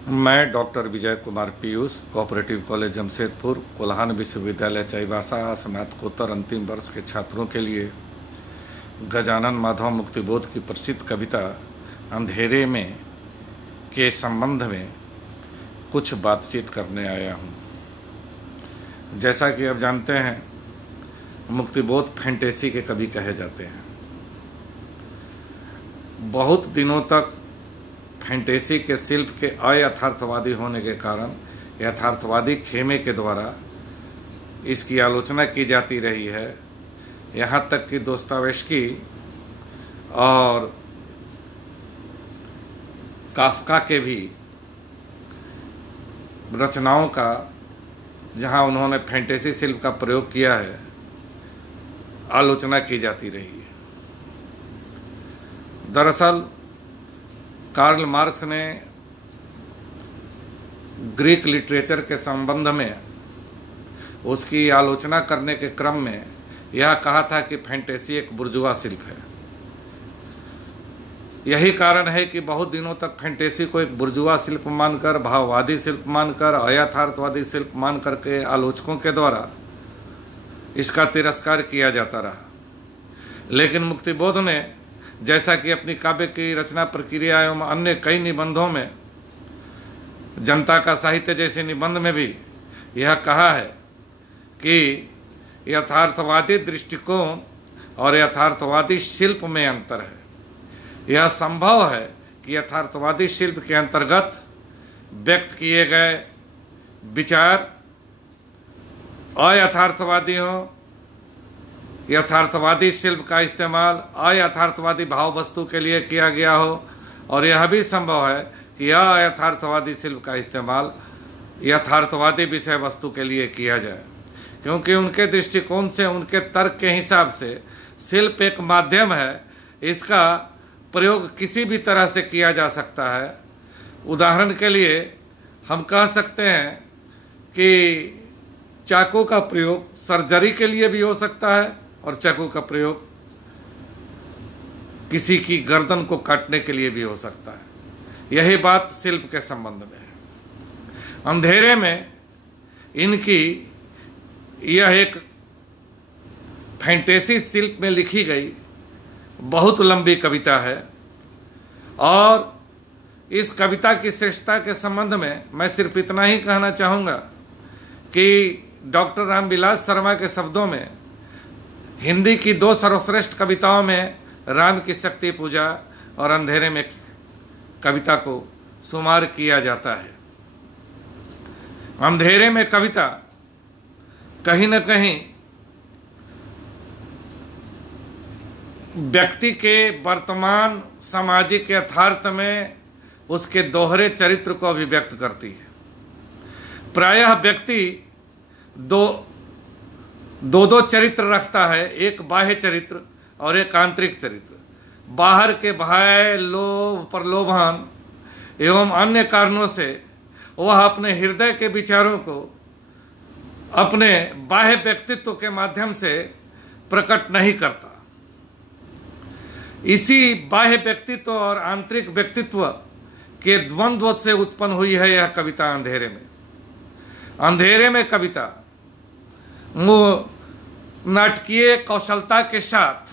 मैं doctor Vijay Kumar Piyush, cooperative college Jamshedpur, Kolhan विश्वविद्यालय चाईबासा, स्नातकोत्तर अंतिम वर्ष के छात्रों के लिए गजानन माधव मुक्तिबोध की प्रसिद्ध कविता अंधेरे में के संबंध में कुछ बातचीत करने आया हूँ। जैसा कि आप जानते हैं, मुक्तिबोध फैंटेसी के कवि कहे जाते हैं। बहुत दिनों तक फैंटेसी के शिल्प के अयथार्थवादी होने के कारण यथार्थवादी खेमे के द्वारा इसकी आलोचना की जाती रही है। यहाँ तक कि दोस्तोयेव्स्की और काफ्का के भी रचनाओं का, जहाँ उन्होंने फैंटेसी शिल्प का प्रयोग किया है, आलोचना की जाती रही है। दरअसल कार्ल मार्क्स ने ग्रीक लिटरेचर के संबंध में उसकी आलोचना करने के क्रम में यह कहा था कि फैंटेसी एक बुर्जुआ शिल्प है। यही कारण है कि बहुत दिनों तक फैंटेसी को एक बुर्जुआ शिल्प मानकर, भाववादी शिल्प मानकर, अयथार्थवादी शिल्प मानकर के आलोचकों के द्वारा इसका तिरस्कार किया जाता रहा। लेकिन मुक्तिबोध ने, जैसा कि अपनी काव्य की रचना प्रक्रिया एवं अन्य कई निबंधों में, जनता का साहित्य जैसे निबंध में भी यह कहा है कि यथार्थवादी दृष्टिकोण और यथार्थवादी शिल्प में अंतर है। यह संभव है कि यथार्थवादी शिल्प के अंतर्गत व्यक्त किए गए विचार अयथार्थवादी हों, यथार्थवादी शिल्प का इस्तेमाल अयथार्थवादी भाव वस्तु के लिए किया गया हो, और यह भी संभव है कि अयथार्थवादी शिल्प का इस्तेमाल यथार्थवादी विषय वस्तु के लिए किया जाए, क्योंकि उनके दृष्टिकोण से, उनके तर्क के हिसाब से शिल्प एक माध्यम है। इसका प्रयोग किसी भी तरह से किया जा सकता है। उदाहरण के लिए हम कह सकते हैं कि चाकू का प्रयोग सर्जरी के लिए भी हो सकता है और चाकू का प्रयोग किसी की गर्दन को काटने के लिए भी हो सकता है। यही बात शिल्प के संबंध में है। अंधेरे में इनकी यह एक फैंटेसी शिल्प में लिखी गई बहुत लंबी कविता है, और इस कविता की श्रेष्ठता के संबंध में मैं सिर्फ इतना ही कहना चाहूँगा कि डॉक्टर रामविलास शर्मा के शब्दों में हिंदी की दो सर्वश्रेष्ठ कविताओं में राम की शक्ति पूजा और अंधेरे में कविता को शुमार किया जाता है। अंधेरे में कविता कहीं न कहीं व्यक्ति के वर्तमान सामाजिक यथार्थ में उसके दोहरे चरित्र को अभिव्यक्त करती है। प्रायः व्यक्ति दो चरित्र रखता है, एक बाह्य चरित्र और एक आंतरिक चरित्र। बाहर के भय, लोभ, प्रलोभन एवं अन्य कारणों से वह अपने हृदय के विचारों को अपने बाह्य व्यक्तित्व के माध्यम से प्रकट नहीं करता। इसी बाह्य व्यक्तित्व और आंतरिक व्यक्तित्व के द्वंद्व से उत्पन्न हुई है यह कविता अंधेरे में। अंधेरे में कविता नाटकीय कौशलता के साथ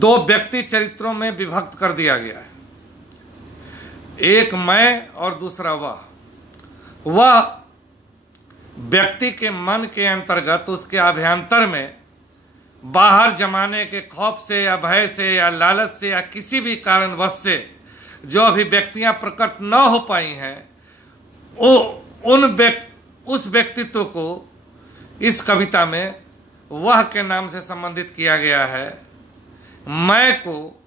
दो व्यक्ति चरित्रों में विभक्त कर दिया गया है। एक मैं और दूसरा वह व्यक्ति के मन के अंतर्गत, उसके अभ्यंतर में, बाहर जमाने के खौफ से या भय से या लालच से या किसी भी कारणवश से जो अभिव्यक्तियां प्रकट न हो पाई हैं, उस व्यक्तित्व को इस कविता में वह के नाम से संबंधित किया गया है। मैं को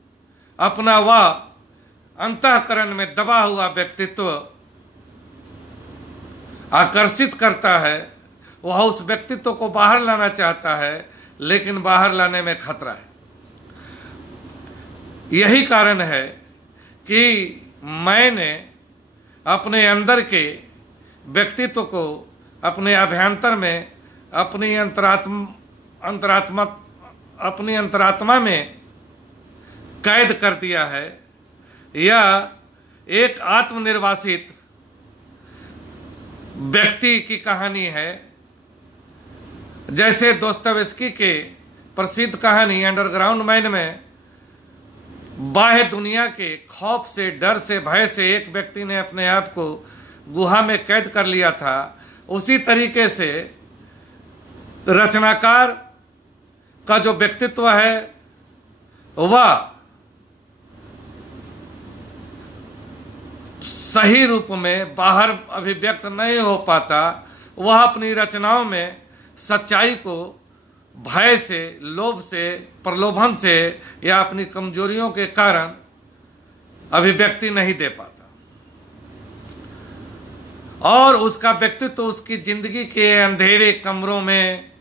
अपना वह अंतःकरण में दबा हुआ व्यक्तित्व आकर्षित करता है। वह उस व्यक्तित्व को बाहर लाना चाहता है, लेकिन बाहर लाने में खतरा है। यही कारण है कि मैंने अपने अंदर के व्यक्तित्व को अपने अभ्यंतर में, अपनी अंतरात्मा में कैद कर दिया है। या एक आत्मनिर्वासित व्यक्ति की कहानी है। जैसे दोस्तोयेव्स्की के प्रसिद्ध कहानी अंडरग्राउंड मैन में बाह्य दुनिया के खौफ से, डर से, भय से एक व्यक्ति ने अपने आप को गुहा में कैद कर लिया था, उसी तरीके से रचनाकार का जो व्यक्तित्व है वह सही रूप में बाहर अभिव्यक्त नहीं हो पाता। वह अपनी रचनाओं में सच्चाई को भय से, लोभ से, प्रलोभन से या अपनी कमजोरियों के कारण अभिव्यक्ति नहीं दे पाता, और उसका व्यक्तित्व उसकी जिंदगी के अंधेरे कमरों में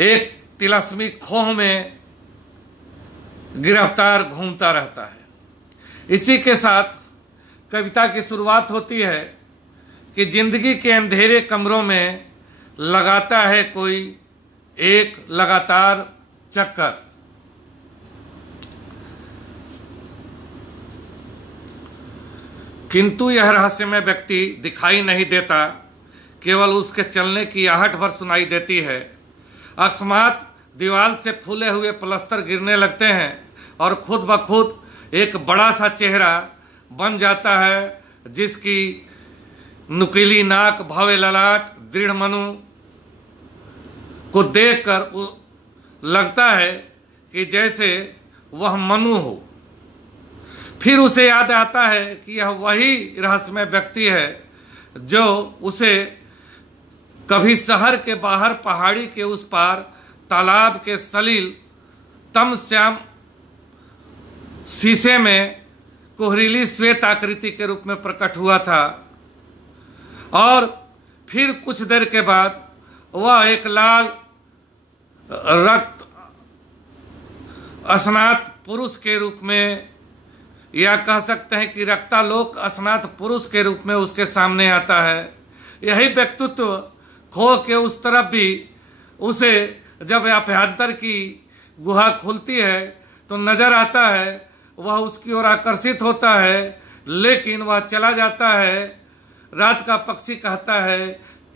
एक तिलस्मी खोह में गिरफ्तार घूमता रहता है। इसी के साथ कविता की शुरुआत होती है कि जिंदगी के अंधेरे कमरों में लगाता है कोई एक लगातार चक्कर, किंतु यह रहस्यमय व्यक्ति दिखाई नहीं देता, केवल उसके चलने की आहट भर सुनाई देती है। अकस्मात दीवार से फूले हुए प्लस्तर गिरने लगते हैं और खुद ब खुद एक बड़ा सा चेहरा बन जाता है, जिसकी नुकीली नाक, भव्य ललाट, दृढ़ मनु को देखकर लगता है कि जैसे वह मनु हो। फिर उसे याद आता है कि यह वही रहस्यमय व्यक्ति है जो उसे कभी शहर के बाहर पहाड़ी के उस पार तालाब के सलील तम श्याम शीशे में कोहरीली श्वेत आकृति के रूप में प्रकट हुआ था, और फिर कुछ देर के बाद वह एक लाल रक्त स्नात पुरुष के रूप में, या कह सकते हैं कि रक्तालोक स्नात पुरुष के रूप में उसके सामने आता है। यही व्यक्तित्व खो के उस तरफ भी उसे जब अभ्यंतर की गुहा खुलती है तो नजर आता है, वह उसकी ओर आकर्षित होता है, लेकिन वह चला जाता है। रात का पक्षी कहता है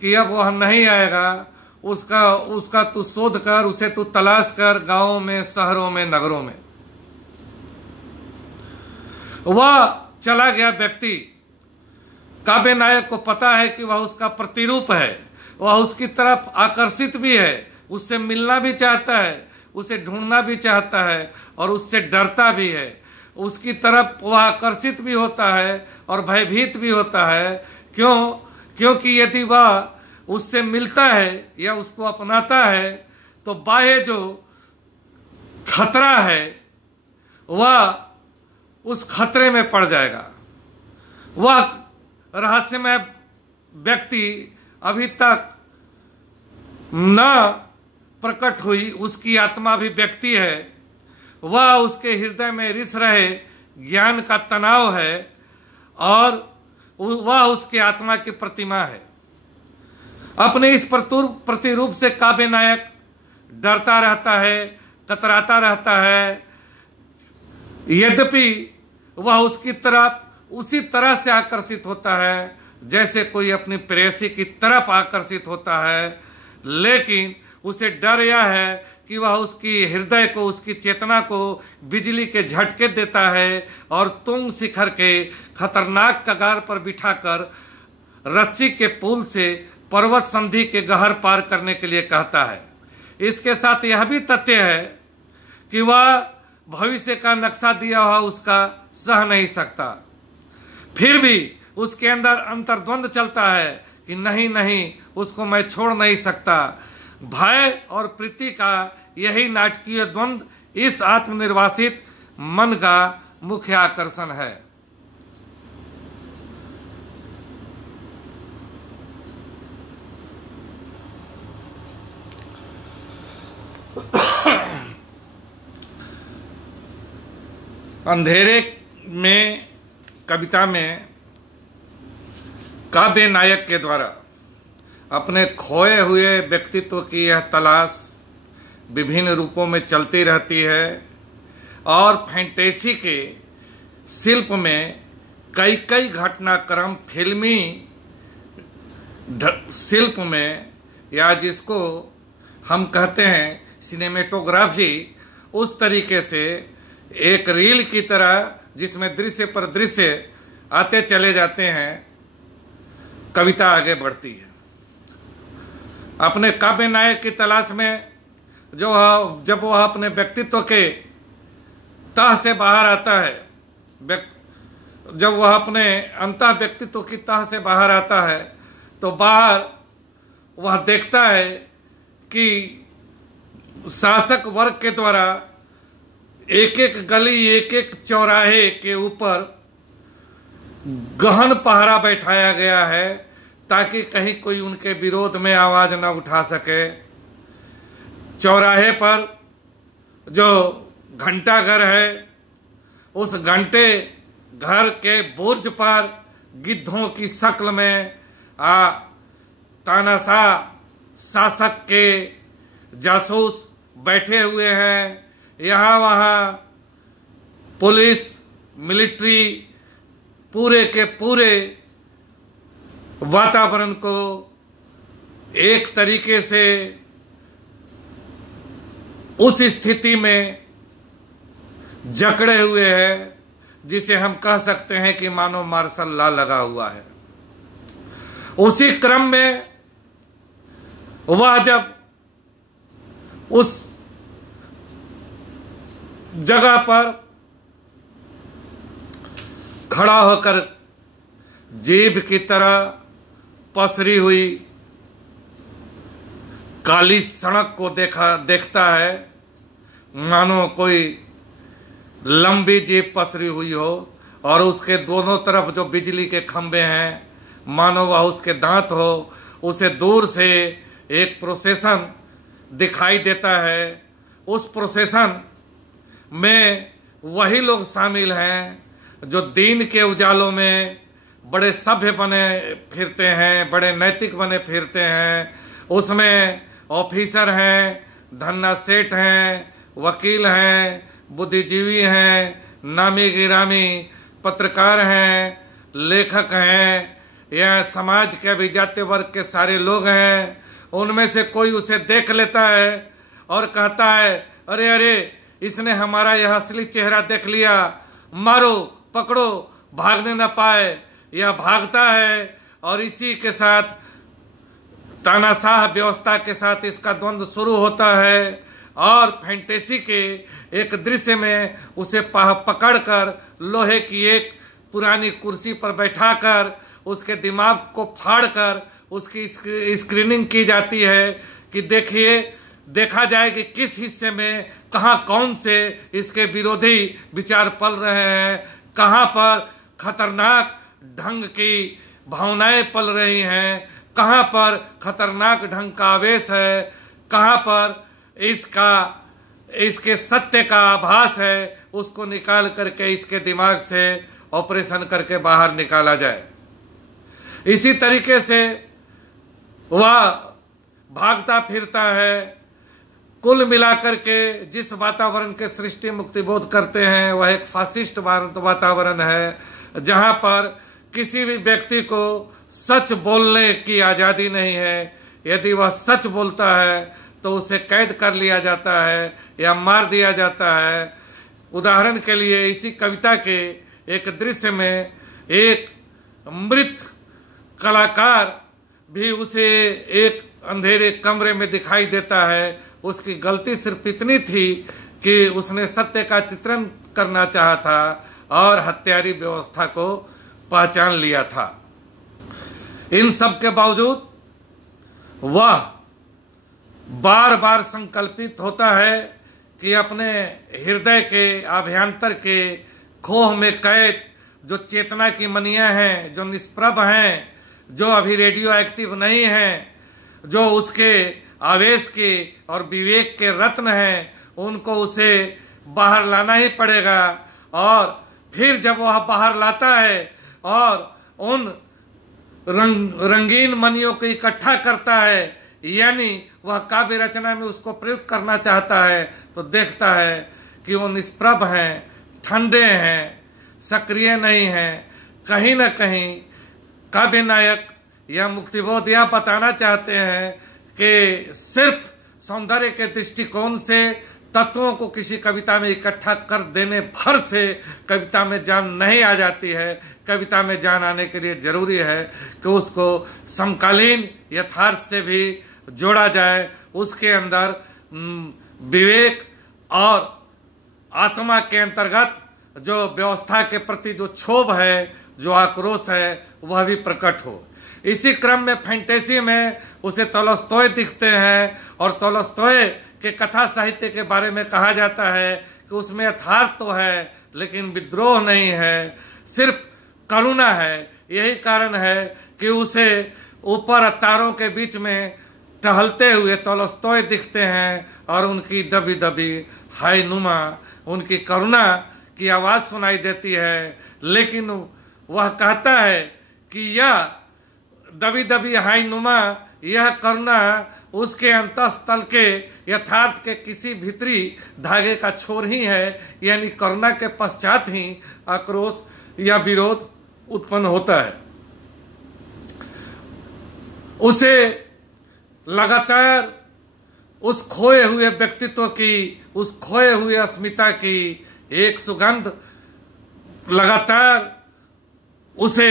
कि अब वह नहीं आएगा, उसका तू शोध कर, उसे तू तलाश कर, गांवों में, शहरों में, नगरों में। वह चला गया व्यक्ति, काव्य नायक को पता है कि वह उसका प्रतिरूप है, वह उसकी तरफ आकर्षित भी है, उससे मिलना भी चाहता है, उसे ढूंढना भी चाहता है और उससे डरता भी है। उसकी तरफ वह आकर्षित भी होता है और भयभीत भी होता है। क्यों? क्योंकि यदि वह उससे मिलता है या उसको अपनाता है तो बाह्य जो खतरा है वह उस खतरे में पड़ जाएगा। वह रहस्यमय व्यक्ति अभी तक न प्रकट हुई, उसकी आत्मा भी व्यक्ति है, वह उसके हृदय में रिस रहे ज्ञान का तनाव है, और वह उसके आत्मा की प्रतिमा है। अपने इस प्रतिरूप से काव्य नायक डरता रहता है, कतराता रहता है, यद्यपि वह उसकी तरफ उसी तरह से आकर्षित होता है जैसे कोई अपनी प्रेयसी की तरफ आकर्षित होता है, लेकिन उसे डर यह है कि वह उसकी हृदय को, उसकी चेतना को बिजली के झटके देता है और तुंग शिखर के खतरनाक कगार पर बिठाकर रस्सी के पुल से पर्वत संधि के गहर पार करने के लिए कहता है। इसके साथ यह भी तथ्य है कि वह भविष्य का नक्शा दिया हुआ उसका सह नहीं सकता, फिर भी उसके अंदर अंतर्द्वंद चलता है कि नहीं नहीं, उसको मैं छोड़ नहीं सकता। भय और प्रीति का यही नाटकीय द्वंद्व इस आत्मनिर्वासित मन का मुख्य आकर्षण है। अंधेरे में कविता में काव्य नायक के द्वारा अपने खोए हुए व्यक्तित्व की यह तलाश विभिन्न रूपों में चलती रहती है, और फैंटेसी के शिल्प में कई कई घटनाक्रम फिल्मी शिल्प में, या जिसको हम कहते हैं सिनेमेटोग्राफी, उस तरीके से एक रील की तरह जिसमें दृश्य पर दृश्य आते चले जाते हैं, कविता आगे बढ़ती है। अपने काव्य नायक की तलाश में जब वह अपने व्यक्तित्व के तह से बाहर आता है, जब वह अपने अंतः व्यक्तित्व की तह से बाहर आता है, तो बाहर वह देखता है कि शासक वर्ग के द्वारा एक एक गली, एक एक चौराहे के ऊपर गहन पहरा बैठाया गया है ताकि कहीं कोई उनके विरोध में आवाज न उठा सके। चौराहे पर जो घंटा घर है, उस घंटे घर के बुर्ज पर गिद्धों की शक्ल में तानाशाह शासक के जासूस बैठे हुए हैं। यहाँ वहाँ पुलिस, मिलिट्री पूरे के पूरे वातावरण को एक तरीके से उस स्थिति में जकड़े हुए हैं जिसे हम कह सकते हैं कि मानो मार्शल लॉ लगा हुआ है। उसी क्रम में वह जब उस जगह पर खड़ा होकर जीभ की तरह पसरी हुई काली सड़क को देखता है, मानो कोई लंबी जीभ पसरी हुई हो और उसके दोनों तरफ जो बिजली के खंभे हैं, मानो वह उसके दांत हो। उसे दूर से एक प्रोसेशन दिखाई देता है। उस प्रोसेशन में वही लोग शामिल हैं जो दिन के उजालों में बड़े सभ्य बने फिरते हैं, बड़े नैतिक बने फिरते हैं। उसमें ऑफिसर हैं, धन्ना सेठ हैं, वकील हैं, बुद्धिजीवी हैं, नामी गिरामी पत्रकार हैं, लेखक हैं, या समाज के अभिजात्य वर्ग के सारे लोग हैं। उनमें से कोई उसे देख लेता है और कहता है, अरे अरे, इसने हमारा यह असली चेहरा देख लिया, मारो पकड़ो, भागने न पाए। यह भागता है और इसी के साथ तानाशाह व्यवस्था के साथ इसका द्वंद्व शुरू होता है और फैंटेसी के एक दृश्य में उसे पकड़कर लोहे की एक पुरानी कुर्सी पर बैठाकर उसके दिमाग को फाड़कर उसकी स्क्रीनिंग की जाती है कि देखा जाए कि किस हिस्से में कहाँ कौन से इसके विरोधी विचार पल रहे हैं, कहाँ पर खतरनाक ढंग की भावनाएं पल रही हैं, कहाँ पर खतरनाक ढंग का आवेश है, कहाँ पर इसके सत्य का आभास है, उसको निकाल करके इसके दिमाग से ऑपरेशन करके बाहर निकाला जाए। इसी तरीके से वह भागता फिरता है। कुल मिलाकर के जिस वातावरण के सृष्टि मुक्तिबोध करते हैं वह एक फासिस्ट वातावरण है, जहां पर किसी भी व्यक्ति को सच बोलने की आजादी नहीं है। यदि वह सच बोलता है तो उसे कैद कर लिया जाता है या मार दिया जाता है। उदाहरण के लिए इसी कविता के एक दृश्य में एक मृत कलाकार भी उसे एक अंधेरे कमरे में दिखाई देता है। उसकी गलती सिर्फ इतनी थी कि उसने सत्य का चित्रण करना चाहा था और हत्यारी व्यवस्था को पहचान लिया था। इन सब के बावजूद वह बार बार संकल्पित होता है कि अपने हृदय के आभ्यंतर के खोह में कैद जो चेतना की मनियां हैं, जो निष्प्रभ हैं, जो अभी रेडियो एक्टिव नहीं हैं, जो उसके आवेश के और विवेक के रत्न हैं, उनको उसे बाहर लाना ही पड़ेगा। और फिर जब वह बाहर लाता है और उन रंगीन मनियों को इकट्ठा करता है, यानी वह काव्य रचना में उसको प्रयुक्त करना चाहता है, तो देखता है कि वो निष्प्रभ हैं, ठंडे हैं, सक्रिय नहीं है। कहीं न कहीं काव्य नायक या मुक्तिबोध यह बताना चाहते हैं कि सिर्फ सौंदर्य के दृष्टिकोण से तत्वों को किसी कविता में इकट्ठा कर देने भर से कविता में जान नहीं आ जाती है। कविता में जान आने के लिए जरूरी है कि उसको समकालीन यथार्थ से भी जोड़ा जाए, उसके अंदर विवेक और आत्मा के अंतर्गत जो व्यवस्था के प्रति जो क्षोभ है, जो आक्रोश है, वह भी प्रकट हो। इसी क्रम में फैंटेसी में उसे तोलस्टॉय दिखते हैं और तोलस्टॉय के कथा साहित्य के बारे में कहा जाता है कि उसमें यथार्थ तो है लेकिन विद्रोह नहीं है, सिर्फ करुणा है। यही कारण है कि उसे ऊपर तारों के बीच में टहलते हुए तोलस्टॉय दिखते हैं और उनकी दबी दबी हाय नुमा, उनकी करुणा की आवाज सुनाई देती है। लेकिन वह कहता है कि यह दबी दबी हाय नुमा, यह करुणा उसके अंतःस्थल के यथार्थ के किसी भीतरी धागे का छोर ही है, यानी करुणा के पश्चात ही आक्रोश या विरोध उत्पन्न होता है। उसे लगातार उस खोए हुए व्यक्तित्व की, उस खोए हुए अस्मिता की एक सुगंध लगातार उसे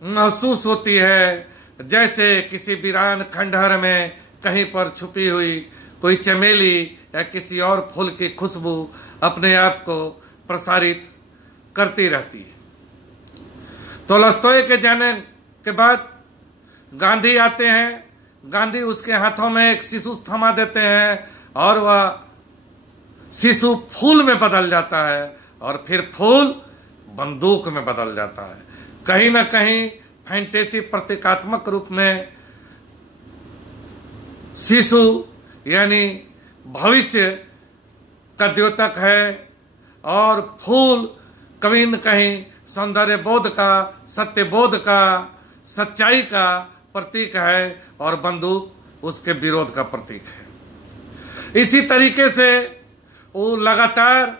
महसूस होती है, जैसे किसी वीरान खंडहर में कहीं पर छुपी हुई कोई चमेली या किसी और फूल की खुशबू अपने आप को प्रसारित करती रहती है। तोलस्टॉय के जाने के बाद गांधी आते हैं। गांधी उसके हाथों में एक शिशु थमा देते हैं और वह शिशु फूल में बदल जाता है और फिर फूल बंदूक में बदल जाता है। कहीं न कहीं फैंटेसी प्रतीकात्मक रूप में शिशु यानी भविष्य का द्योतक है और फूल कहीं न कहीं सौंदर्य बोध का, सत्य बोध का, सच्चाई का प्रतीक है और बंदूक उसके विरोध का प्रतीक है। इसी तरीके से वो लगातार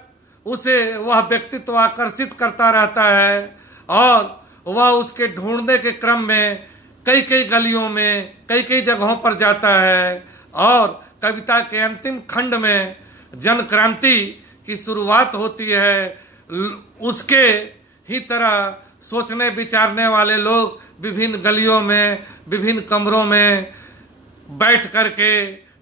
उसे वह व्यक्तित्व आकर्षित करता रहता है और वह उसके ढूंढने के क्रम में कई कई गलियों में, कई कई जगहों पर जाता है और कविता के अंतिम खंड में जन क्रांति की शुरुआत होती है। उसके ही तरह सोचने विचारने वाले लोग विभिन्न गलियों में, विभिन्न कमरों में बैठ करके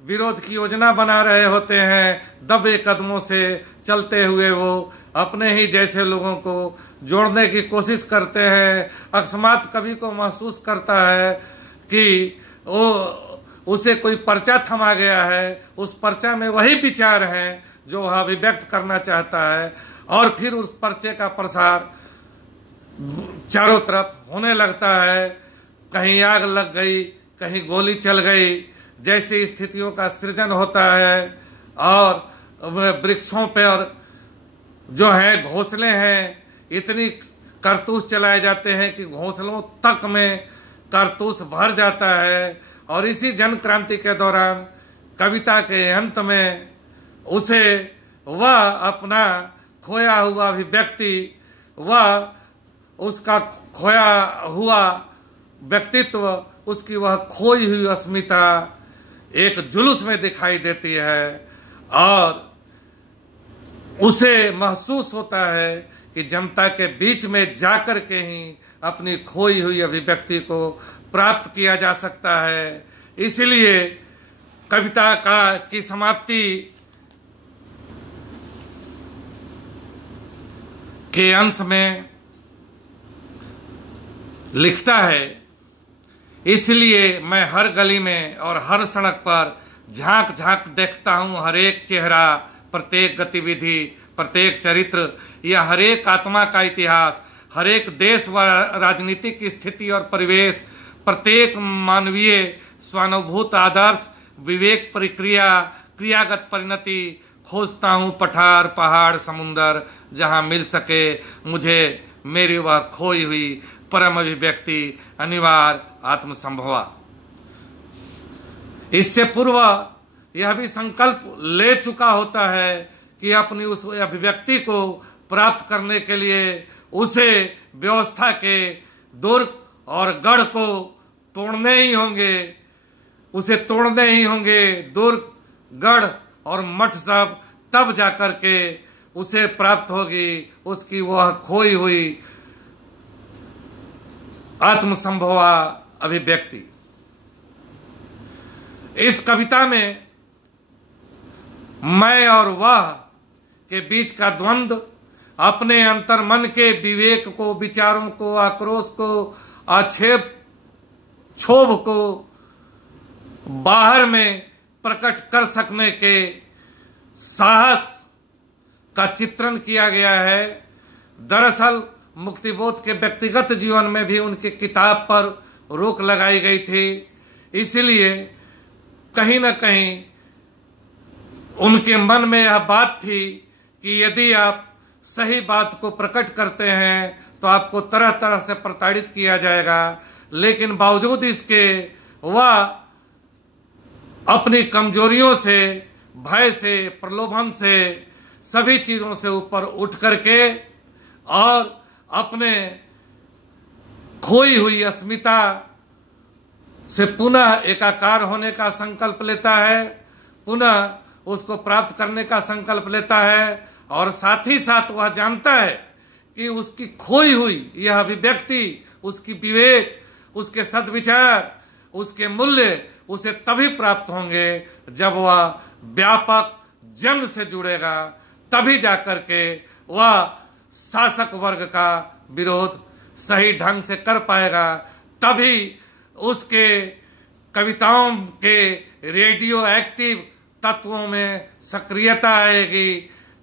विरोध की योजना बना रहे होते हैं। दबे कदमों से चलते हुए वो अपने ही जैसे लोगों को जोड़ने की कोशिश करते हैं। अकस्मात कभी को महसूस करता है कि वो उसे कोई पर्चा थमा गया है, उस पर्चा में वही विचार हैं जो वह अभिव्यक्त करना चाहता है और फिर उस पर्चे का प्रसार चारों तरफ होने लगता है। कहीं आग लग गई, कहीं गोली चल गई, जैसी स्थितियों का सृजन होता है और वृक्षों पर जो है घोंसले हैं, इतनी कारतूस चलाए जाते हैं कि घोंसलों तक में कारतूस भर जाता है। और इसी जन क्रांति के दौरान कविता के अंत में उसे वह अपना खोया हुआ अभिव्यक्ति, वह उसका खोया हुआ व्यक्तित्व, उसकी वह खोई हुई अस्मिता एक जुलूस में दिखाई देती है और उसे महसूस होता है कि जनता के बीच में जाकर के ही अपनी खोई हुई अभिव्यक्ति को प्राप्त किया जा सकता है। इसलिए कविता की समाप्ति के अंश में लिखता है, इसलिए मैं हर गली में और हर सड़क पर झांक झांक देखता हूं हर एक चेहरा, प्रत्येक गतिविधि, प्रत्येक चरित्र या हर एक आत्मा का इतिहास, हर एक देश व राजनीतिक स्थिति और परिवेश, प्रत्येक मानवीय स्वानुभूत आदर्श, विवेक प्रक्रिया, क्रियागत परिणति खोजता हूं पठार, पहाड़, समुंदर, जहां मिल सके मुझे मेरी वह खोई हुई परम अभिव्यक्ति, अनिवार्य आत्मसंभवा। इससे पूर्व यह भी संकल्प ले चुका होता है कि अपनी उस अभिव्यक्ति को प्राप्त करने के लिए उसे व्यवस्था के दुर्ग और गढ़ को तोड़ने ही होंगे, उसे तोड़ने ही होंगे दुर्ग, गढ़ और मठ सब, तब जाकर के उसे प्राप्त होगी उसकी वह खोई हुई आत्मसंभवा अभिव्यक्ति। इस कविता में मैं और वह के बीच का द्वंद्व, अपने अंतर्मन के विवेक को, विचारों को, आक्रोश को, आक्षेप, क्षोभ को बाहर में प्रकट कर सकने के साहस का चित्रण किया गया है। दरअसल मुक्तिबोध के व्यक्तिगत जीवन में भी उनकी किताब पर रोक लगाई गई थी, इसलिए कहीं न कहीं उनके मन में यह बात थी कि यदि आप सही बात को प्रकट करते हैं तो आपको तरह तरह से प्रताड़ित किया जाएगा, लेकिन बावजूद इसके वह अपनी कमजोरियों से, भय से, प्रलोभन से, सभी चीजों से ऊपर उठ करके और अपने खोई हुई अस्मिता से पुनः एकाकार होने का संकल्प लेता है, पुनः उसको प्राप्त करने का संकल्प लेता है, और साथ ही साथ वह जानता है कि उसकी खोई हुई यह अभिव्यक्ति, उसकी विवेक, उसके सद्विचार, उसके मूल्य उसे तभी प्राप्त होंगे जब वह व्यापक जन से जुड़ेगा, तभी जाकर के वह शासक वर्ग का विरोध सही ढंग से कर पाएगा, तभी उसके कविताओं के रेडियो एक्टिव तत्वों में सक्रियता आएगी,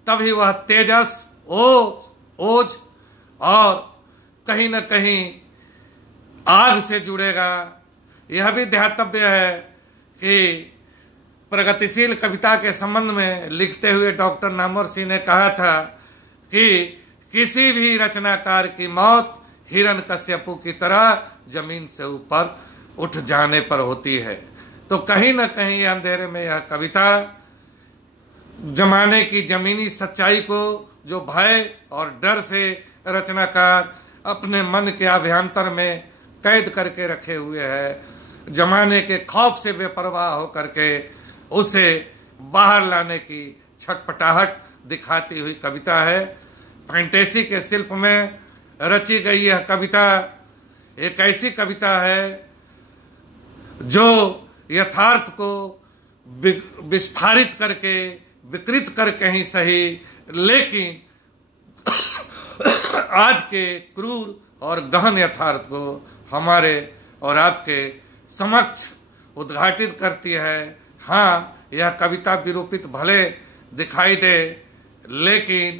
तभी वह तेजस, ओज और कहीं न कहीं आग से जुड़ेगा। यह भी ध्यातव्य है कि प्रगतिशील कविता के संबंध में लिखते हुए डॉक्टर नामवर सिंह ने कहा था कि किसी भी रचनाकार की मौत हिरण्यकश्यपु की तरह जमीन से ऊपर उठ जाने पर होती है। तो कहीं न कहीं अंधेरे में यह कविता जमाने की जमीनी सच्चाई को, जो भय और डर से रचनाकार अपने मन के अभ्यंतर में कैद करके रखे हुए है, जमाने के खौफ से बेपरवाह होकर के उसे बाहर लाने की छटपटाहट दिखाती हुई कविता है। फैंटेसी के शिल्प में रची गई यह कविता एक ऐसी कविता है जो यथार्थ को विस्फारित करके, विकृत करके ही सही, लेकिन आज के क्रूर और गहन यथार्थ को हमारे और आपके समक्ष उद्घाटित करती है। हाँ, यह कविता विरूपित भले दिखाई दे, लेकिन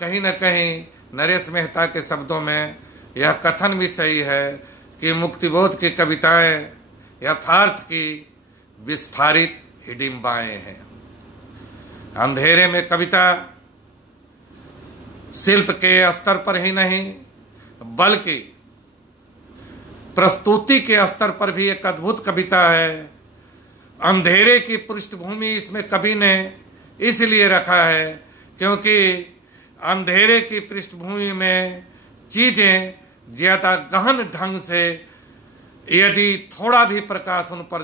कहीं न कहीं नरेश मेहता के शब्दों में यह कथन भी सही है कि मुक्तिबोध की कविताएं यथार्थ की विस्फारित हिडिंबाएं हैं। अंधेरे में कविता शिल्प के स्तर पर ही नहीं बल्कि प्रस्तुति के स्तर पर भी एक अद्भुत कविता है। अंधेरे की पृष्ठभूमि इसमें कवि ने इसलिए रखा है क्योंकि अंधेरे की पृष्ठभूमि में चीजें ज्यादा गहन ढंग से यदि थोड़ा भी प्रकाश उन पर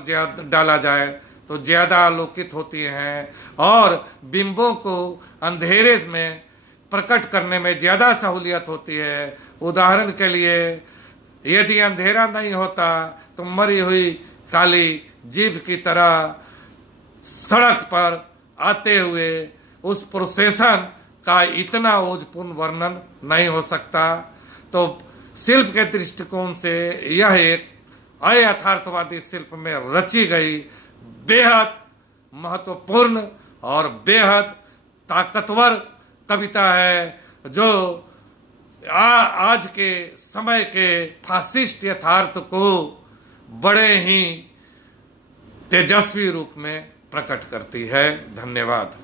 डाला जाए तो ज्यादा आलोकित होती हैं और बिंबों को अंधेरे में प्रकट करने में ज्यादा सहूलियत होती है। उदाहरण के लिए, यदि अंधेरा नहीं होता तो मरी हुई काली जीभ की तरह सड़क पर आते हुए उस प्रोसेसन का इतना ओजपूर्ण वर्णन नहीं हो सकता। तो शिल्प के दृष्टिकोण से यह एक अयथार्थवादी शिल्प में रची गई बेहद महत्वपूर्ण और बेहद ताकतवर कविता है, जो आज के समय के फासिस्ट यथार्थ को बड़े ही तेजस्वी रूप में प्रकट करती है। धन्यवाद।